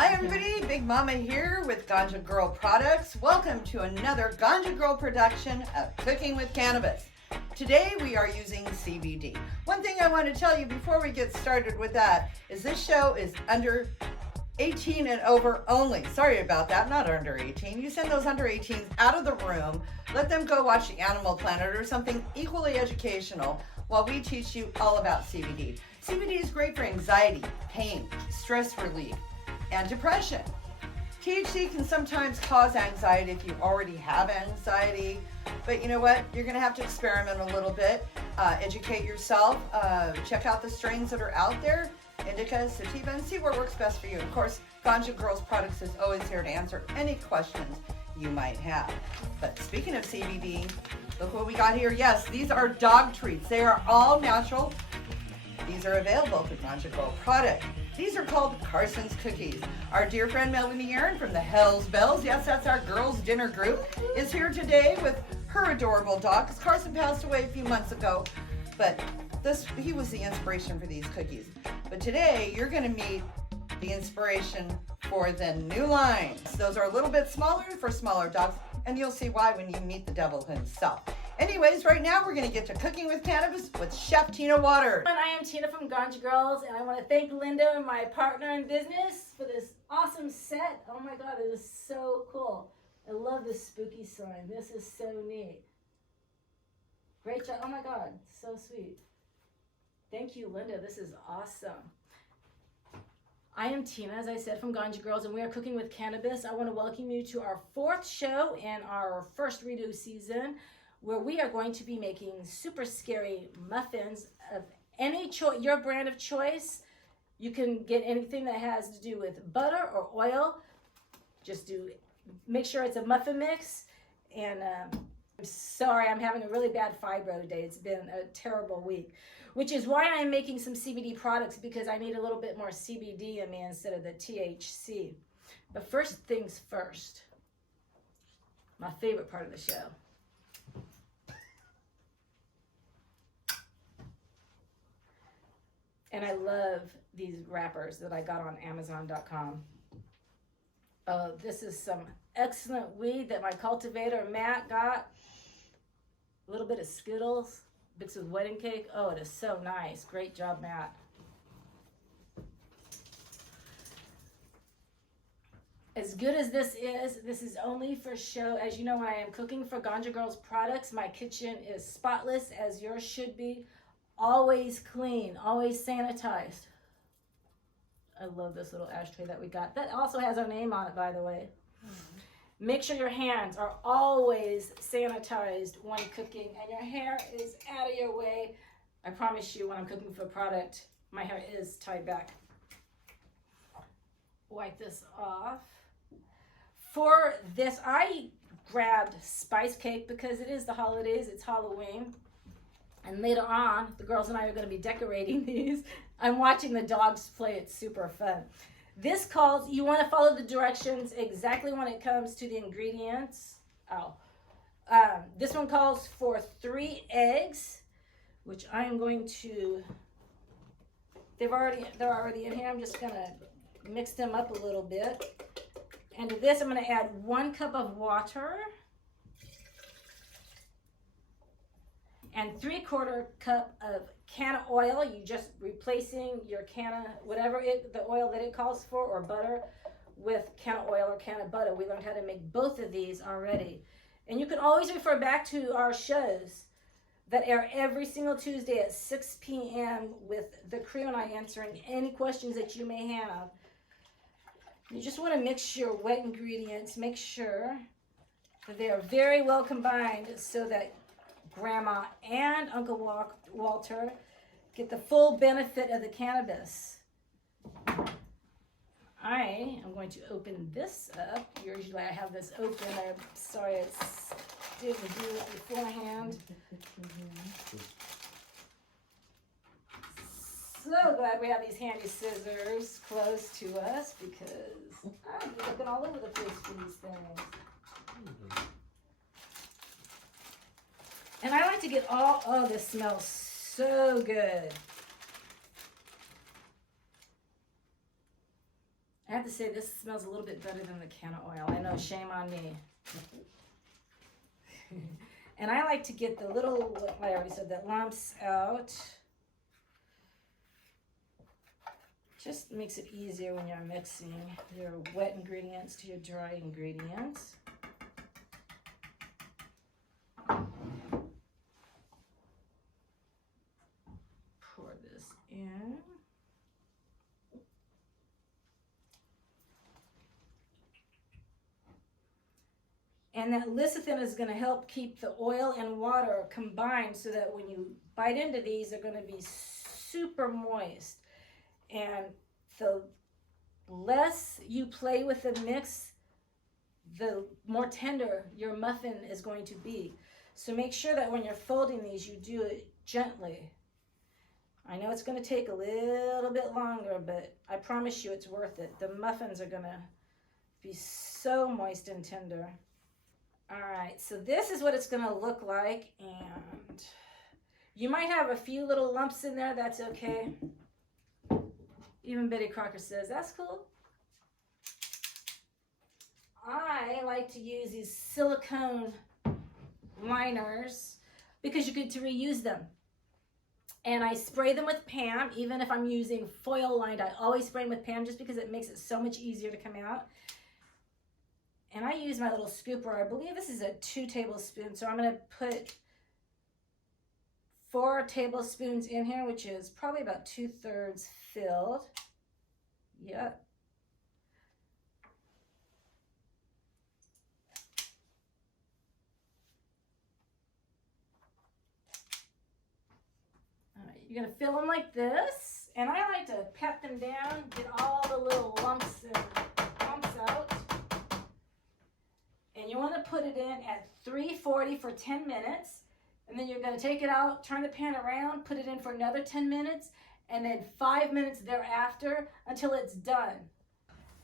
Hi everybody, Big Mama here with Ganja Girl Products. Welcome to another Ganja Girl production of Cooking with Cannabis. Today we are using CBD. One thing I want to tell you before we get started with that is this show is under 18 and over only. Sorry about that, not under 18. You send those under 18s out of the room. Let them go watch the Animal Planet or something equally educational while we teach you all about CBD. CBD is great for anxiety, pain, stress relief, and depression. THC can sometimes cause anxiety if you already have anxiety, but you know what? You're gonna have to experiment a little bit, educate yourself, check out the strains that are out there, indica, sativa, and see what works best for you. Of course, Ganja Girls Products is always here to answer any questions you might have. But speaking of CBD, look what we got here. Yes, these are dog treats. They are all natural. These are available through Ganja Girl Product. These are called Carson's Cookies. Our dear friend Melanie Arron from the Hells Bells, yes, that's our girls' dinner group, is here today with her adorable dog, because Carson passed away a few months ago, but he was the inspiration for these cookies. But today, you're going to meet the inspiration for the new lines. Those are a little bit smaller for smaller dogs, and you'll see why when you meet the devil himself. Anyways, right now we're going to get to Cooking with Cannabis with Chef Tina Waters. I am Tina from Ganja Girls, and I want to thank Linda, my partner in business, for this awesome set. Oh my God, it is so cool. I love this spooky sign. This is so neat. Great job. Oh my God, so sweet. Thank you, Linda. This is awesome. I am Tina, as I said, from Ganja Girls, and we are Cooking with Cannabis. I want to welcome you to our 4th show in our first redo season, where we are going to be making super scary muffins of any your brand of choice. You can get anything that has to do with butter or oil. Just make sure it's a muffin mix. And I'm sorry, I'm having a really bad fibro day. It's been a terrible week, which is why I'm making some CBD products, because I need a little bit more CBD in me instead of the THC. But first things first, my favorite part of the show. And I love these wrappers that I got on Amazon.com. Oh, this is some excellent weed that my cultivator, Matt, got. A little bit of Skittles mixed with wedding cake. Oh, it is so nice. Great job, Matt. As good as this is only for show. As you know, when I am cooking for Ganja Girls Products, my kitchen is spotless, as yours should be. Always clean, always sanitized. I love this little ashtray that we got. That also has our name on it, by the way. Mm-hmm. Make sure your hands are always sanitized when cooking, and your hair is out of your way. I promise you, when I'm cooking for a product, my hair is tied back. Wipe this off. For this, I grabbed spice cake because it is the holidays, it's Halloween. And later on, the girls and I are going to be decorating these. I'm watching the dogs play. It's super fun. This calls, you want to follow the directions exactly when it comes to the ingredients. This one calls for 3 eggs, which I am going to, they're already in here. I'm just going to mix them up a little bit. And to this, I'm going to add 1 cup of water. And 3/4 cup of canna oil. You just replacing your canna, the oil that it calls for, or butter, with canna oil or canna butter. We learned how to make both of these already. And you can always refer back to our shows that air every single Tuesday at 6 p.m. with the crew and I answering any questions that you may have. You just want to mix your wet ingredients. Make sure that they are very well combined so that Grandma and Uncle Walter get the full benefit of the cannabis. I am going to open this up. Usually I have this open. I'm sorry I didn't do it beforehand. So glad we have these handy scissors close to us, because I'm looking all over the place for these things. And I like to get oh, this smells so good. I have to say, this smells a little bit better than the can of oil. I know, shame on me. And I like to get the little, I already said that, lumps out. Just makes it easier when you're mixing your wet ingredients to your dry ingredients. Pour this in. And that lecithin is going to help keep the oil and water combined so that when you bite into these, they're going to be super moist. And the less you play with the mix, the more tender your muffin is going to be. So make sure that when you're folding these, you do it gently. I know it's going to take a little bit longer, but I promise you it's worth it. The muffins are going to be so moist and tender. All right, so this is what it's going to look like, and you might have a few little lumps in there. That's okay. Even Betty Crocker says, that's cool. I like to use these silicone liners because you get to reuse them. And I spray them with Pam, even if I'm using foil lined. I always spray them with Pam just because it makes it so much easier to come out. And I use my little scooper. I believe this is a 2 tablespoons. So I'm going to put 4 tablespoons in here, which is probably about 2/3 filled. Yep. All right, you're going to fill them like this. And I like to pat them down, get all the little lumps and bumps out. And you want to put it in at 340 for 10 minutes. And then you're going to take it out, turn the pan around, put it in for another 10 minutes, and then 5 minutes thereafter until it's done.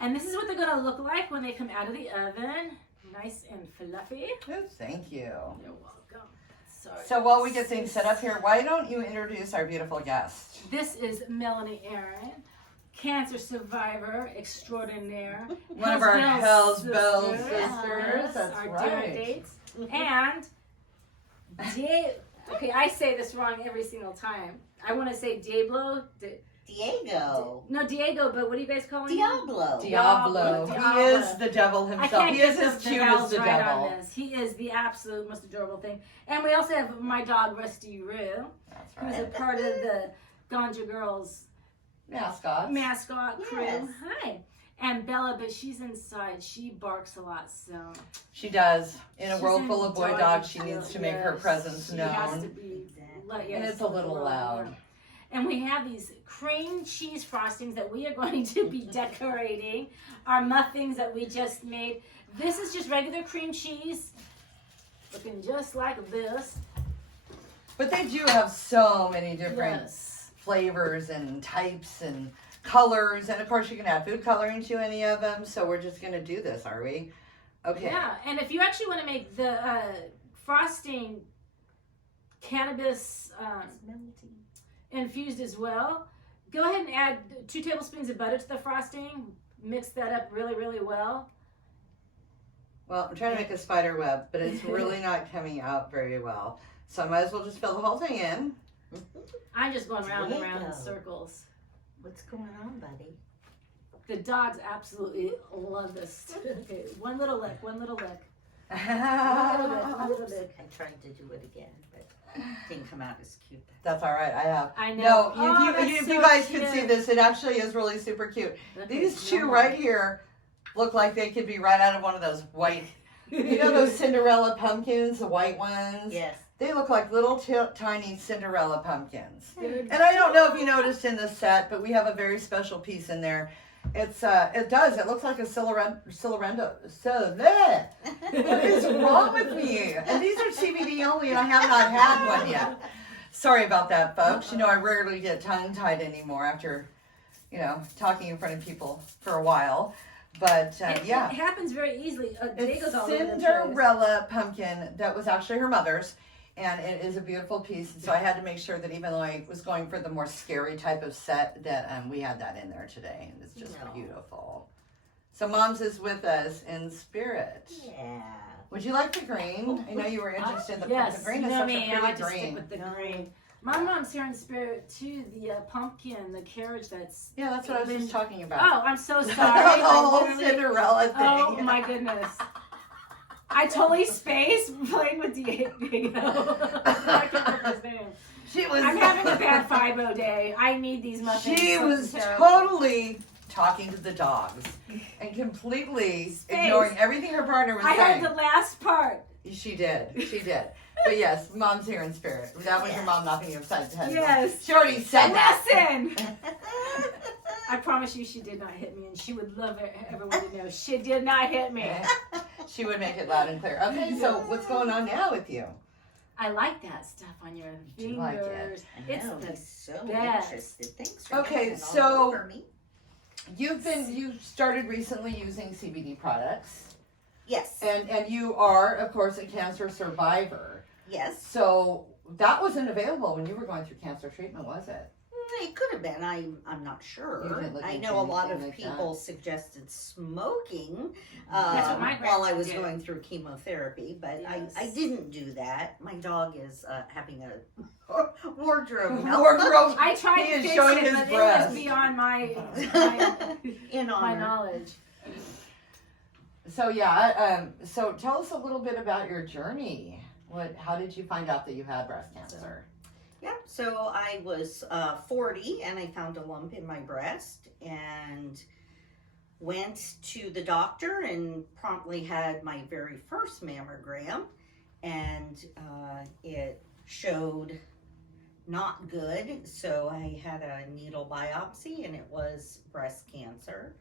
And this is what they're going to look like when they come out of the oven. Nice and fluffy. Oh, thank you. You're welcome. Sorry. So while we get things set up here, why don't you introduce our beautiful guest? This is Melanie Arron, cancer survivor extraordinaire. One of our Hell's Bells sisters. That's our right. dinner dates. And okay, I say this wrong every single time. I want to say Diablo. Diego. No, Diego, but what do you guys call him? Diablo. Diablo. He is the devil himself. He is as cute as the right devil. on this. He is the absolute most adorable thing. And we also have my dog, Rusty Roo, That's who's right. a part of the Ganja Girls mascot crew. Yes. Hi. And Bella, but she's inside. She barks a lot, so. She does. In a She's world in full of boy doggy dogs, she jail. needs to make her Yes, presence she has to known. be. And it's a little loud. And we have these cream cheese frostings that we are going to be decorating. Our muffins that we just made. This is just regular cream cheese, looking just like this. But they do have so many different Yes. flavors and types and colors. And of course, you can add food coloring to any of them. So we're just going to do this, are we? Okay. Yeah, and if you actually want to make the frosting cannabis infused as well, go ahead and add 2 tablespoons of butter to the frosting. Mix that up really, really well. Well, I'm trying to make a spider web, but it's really not coming out very well. So I might as well just fill the whole thing in. I'm just going round and round in Diego. circles. What's going on, buddy? The dogs absolutely love this. Okay, one little lick, one little lick. One little lick. I tried to do it again, but it didn't come out as cute. That's all right. I have. I know. No, Oh, if that's you so guys cute. could see this, it actually is really super cute. Look These at two that. right here look like they could be right out of one of those white, you know those Cinderella pumpkins, the white ones? Yes. They look like little tiny Cinderella pumpkins. Good. And I don't know if you noticed in the set, but we have a very special piece in there. It looks like a Celerendo. So there. What is wrong with me? And these are CBD only, and I have not had one yet. Sorry about that, folks. You know, I rarely get tongue-tied anymore after, talking in front of people for a while. But, It yeah. happens very easily. It's Diego's all over the place. Cinderella pumpkin that was actually her mother's. And it is a beautiful piece. And so I had to make sure that even though I was going for the more scary type of set, that we had that in there today. And it's just beautiful. So Mom's is with us in spirit. Yeah. Would you like the green? I know you were interested in the Yes, the green. you Is know such me, a I like pretty to stick green. with the green. My mom's here in spirit too. The pumpkin, the carriage that's. Yeah, that's what I was just talking about. Oh, I'm so sorry. The I whole literally- Cinderella thing. Oh my goodness. I totally spaced playing with Diego. I can't remember his name. She was. I'm having a bad Fibo day. I need these muffins. She Something was terrible. totally talking to the dogs and completely ignoring everything her partner was I saying. heard the last part. She did. She did. But yes, Mom's here in spirit. That was your mom knocking you upside the head. Yes. She already said that. Listen. I promise you she did not hit me, and she would love everyone to know she did not hit me. She would make it loud and clear. Okay, so what's going on now with you? I like that stuff on your Do you like it? fingers. I It's know, the he's so best. interested. Thanks for Okay, getting it all so- over me. You started recently using CBD products, Yes. and you are, of course, a cancer survivor. Yes. So that wasn't available when you were going through cancer treatment, was it? It could have been. I'm not You sure. didn't look I into know a lot of anything like people suggested smoking That's what my while I grandma was did. going through chemotherapy, but Yes. I didn't do that. My dog is having a wardrobe Wardrobe. I tried He to is fix showing it, his but breast. it was beyond my in my honor. knowledge. So yeah, so tell us a little bit about your journey. How did you find out that you had breast cancer? Yeah, so I was 40 and I found a lump in my breast and went to the doctor and promptly had my very first mammogram, and it showed not good. So I had a needle biopsy and it was breast cancer.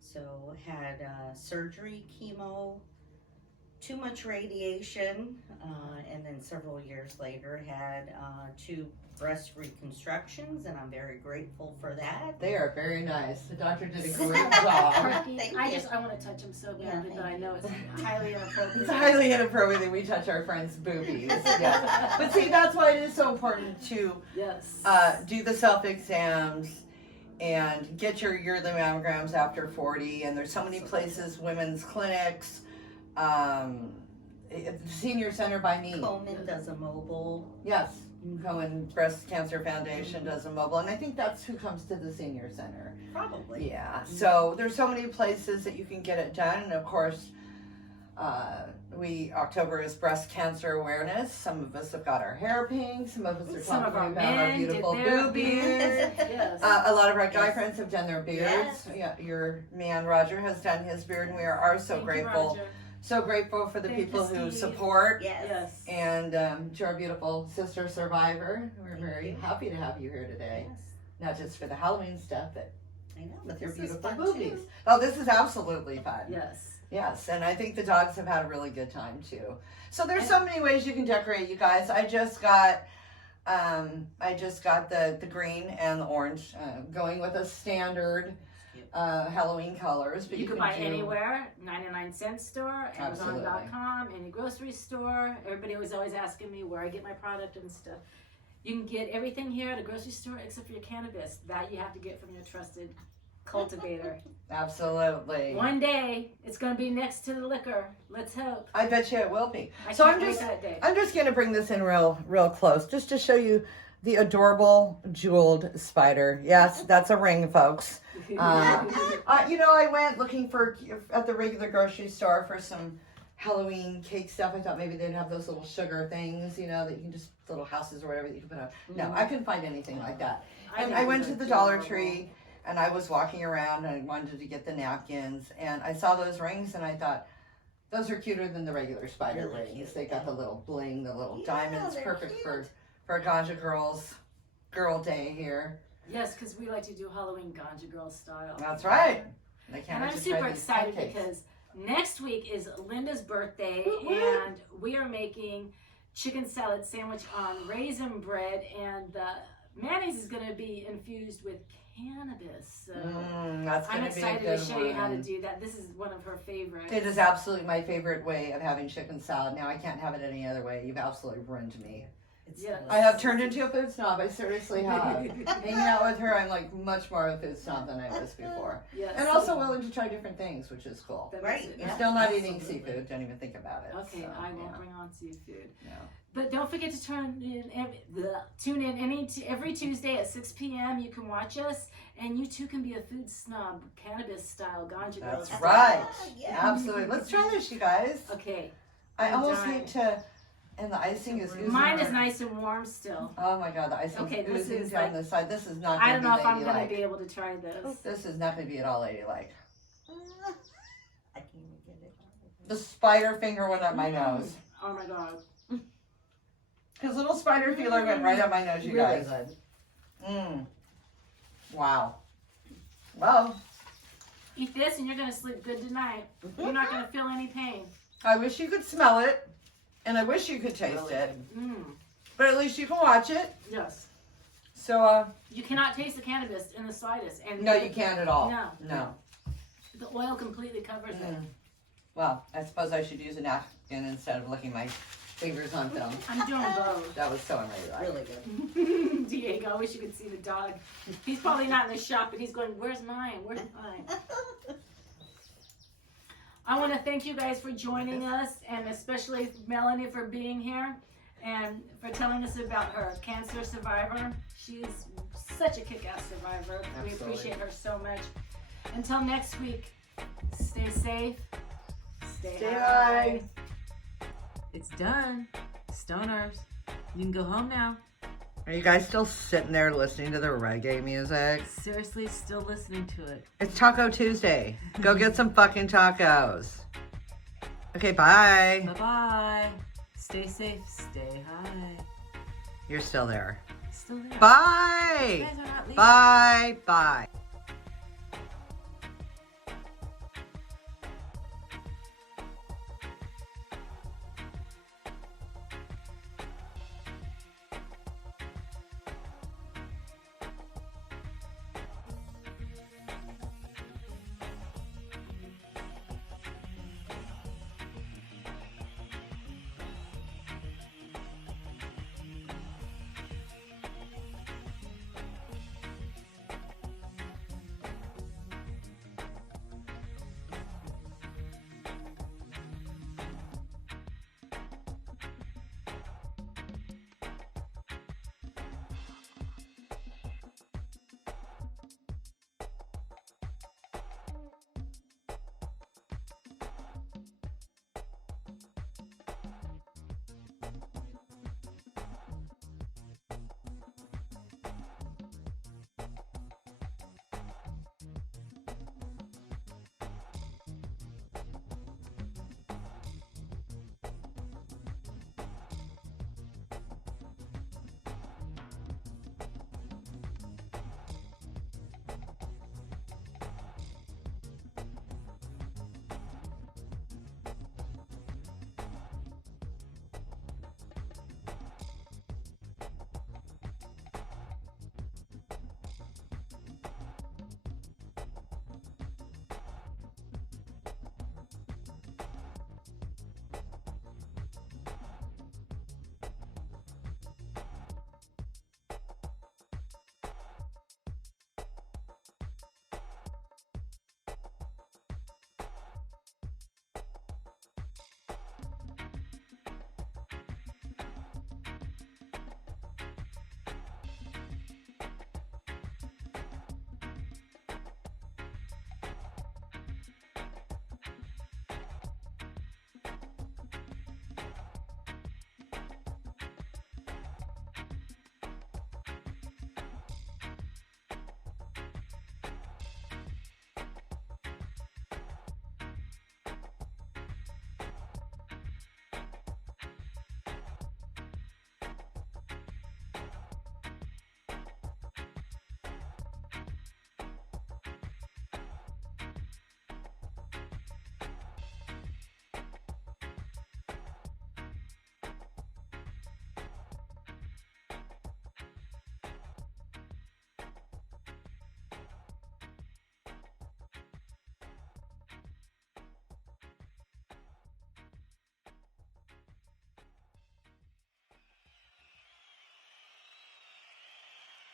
So had surgery, chemo, too much radiation, and then several years later had 2 breast reconstructions, and I'm very grateful for that. They are very nice. The doctor did a great job. Thank I you. want to touch him so badly, Yeah, but I thank know it's highly inappropriate. It's highly inappropriate that we touch our friends' boobies. Yeah. But see, that's why it is so important to Yes. do the self-exams and get your yearly mammograms after 40. And there's so many places, women's clinics, at the Senior Center by me. Coleman does a mobile. Yes, Cohen Breast Cancer Foundation does a mobile, and I think that's who comes to the Senior Center. Probably. Yeah, so there's so many places that you can get it done, and of course, October is Breast Cancer Awareness. Some of us have got our hair pink. Some of us are Some of talking our about our men did beautiful their boobies. beards. Yes. A lot of our guy Yes. friends have done their beards. Yes. Yeah, your man Roger has done his beard, and we are so Thank you, grateful. Roger. So grateful for the Thank you, people who Steve. support. Yes. Yes. And to our beautiful sister survivor, we're Thank very you. happy to have you here today. Yes. Not just for the Halloween stuff, but I know. with But your this is beautiful fun, boobies. too. Oh, this is absolutely fun. Yes. Yes, and I think the dogs have had a really good time too. So there's so many ways you can decorate, you guys. I just got the green and the orange, going with a standard Halloween colors. But You can buy do- anywhere, 99-cent store, Absolutely. Amazon.com, any grocery store. Everybody was always asking me where I get my product and stuff. You can get everything here at a grocery store except for your cannabis. That you have to get from your trusted cultivator. Absolutely. One day, it's going to be next to the liquor. Let's hope. I bet you it will be. I So can't I'm wait just for that day. I'm just gonna bring this in real close, just to show you the adorable jeweled spider. Yes, that's a ring, folks. I went looking at the regular grocery store for some Halloween cake stuff. I thought maybe they'd have those little sugar things, that you can just, little houses or whatever that you can put up. No, I couldn't find anything like that. And think I went those to are the Dollar adorable. Tree, and I was walking around, and I wanted to get the napkins, and I saw those rings, and I thought, those are cuter than the regular spider Really rings. cute, They got yeah. the little bling, the little Yeah, diamonds, they're perfect cute. for a Ganja Girl Day here. Yes, because we like to do Halloween Ganja Girl style. That's right. They can't And I'm wait to try super these excited cupcakes. because next week is Linda's birthday, Woo-woo. and we are making chicken salad sandwich on raisin bread, and the mayonnaise is going to be infused with cannabis. So That's I'm gonna excited be a to good show you how to one. do that. This is one of her favorites. It is absolutely my favorite way of having chicken salad. Now I can't have it any other way. You've absolutely ruined me. Yes. I have turned into a food snob. I seriously have. Hanging out with her, I'm like much more of a food snob than I was before. Yes. And also willing to try different things, which is cool. That Right, makes it- yeah. I'm still not eating absolutely. seafood. Don't even think about it. Okay, So, I won't yeah. bring on seafood. No. But don't forget to tune in every Tuesday at 6 p.m. You can watch us, and you too can be a food snob, cannabis style ganja girl. That's right. Yeah. Absolutely. Let's try this, you guys. Okay, I I'm almost dying. hate to. And the icing is oozing. mine is out. nice and warm still. Oh my god, the icing Okay, is this oozing is down like- the side. This is not I going don't to know be if I'm gonna ladylike. be able to try this. This is not going to be at all ladylike. I can't even get it. The spider finger went up my nose. Oh my god. His little spider feeler went right up my nose, you Really guys. good. Mmm. Wow. Well, Eat this and you're gonna sleep good tonight. You're not gonna feel any pain. I wish you could smell it, and I wish you could taste Really it, Mm. but at least you can watch it. Yes. So, You cannot taste the cannabis in the slightest. And no, you can't at all. No. No. The oil completely covers it. Mm. Well, I suppose I should use a napkin instead of licking my fingers on film. I'm doing both. That was so unladylike. Really good. Diego, I wish you could see the dog. He's probably not in the shop, but he's going, where's mine? Where's mine? I want to thank you guys for joining us, and especially Melanie for being here and for telling us about her cancer survivor. She's such a kick-ass survivor. We Absolutely. appreciate her so much. Until next week, stay safe, stay Stay high. high. It's done. Stoners. You can go home now. Are you guys still sitting there listening to the reggae music? Seriously, still listening to it. It's Taco Tuesday. Go get some fucking tacos. Okay, bye. Bye-bye. Stay safe. Stay high. You're still there. Still there. You Bye. guys are not leaving. Bye. Bye.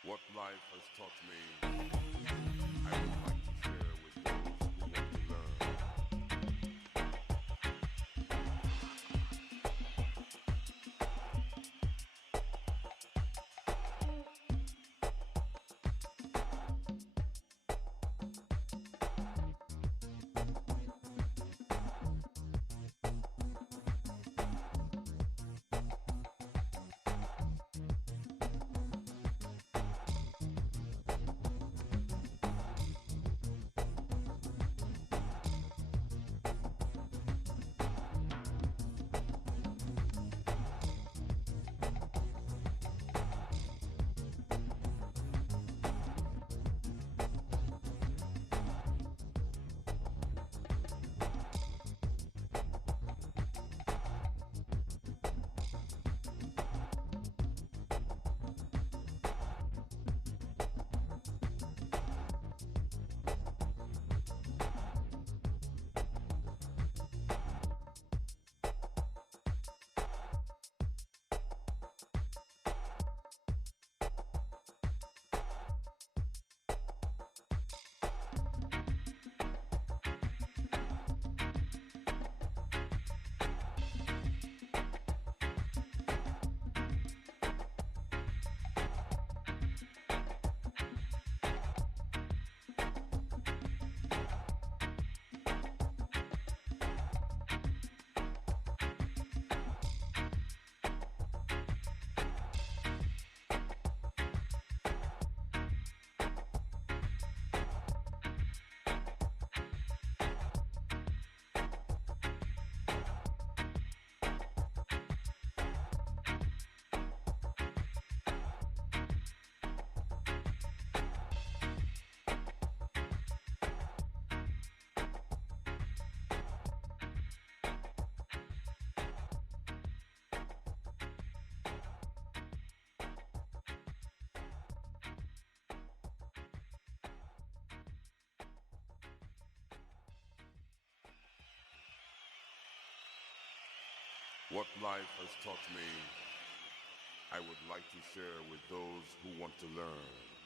What life has taught me, I would like to share with those who want to learn. What life has taught me, I would like to share with those who want to learn.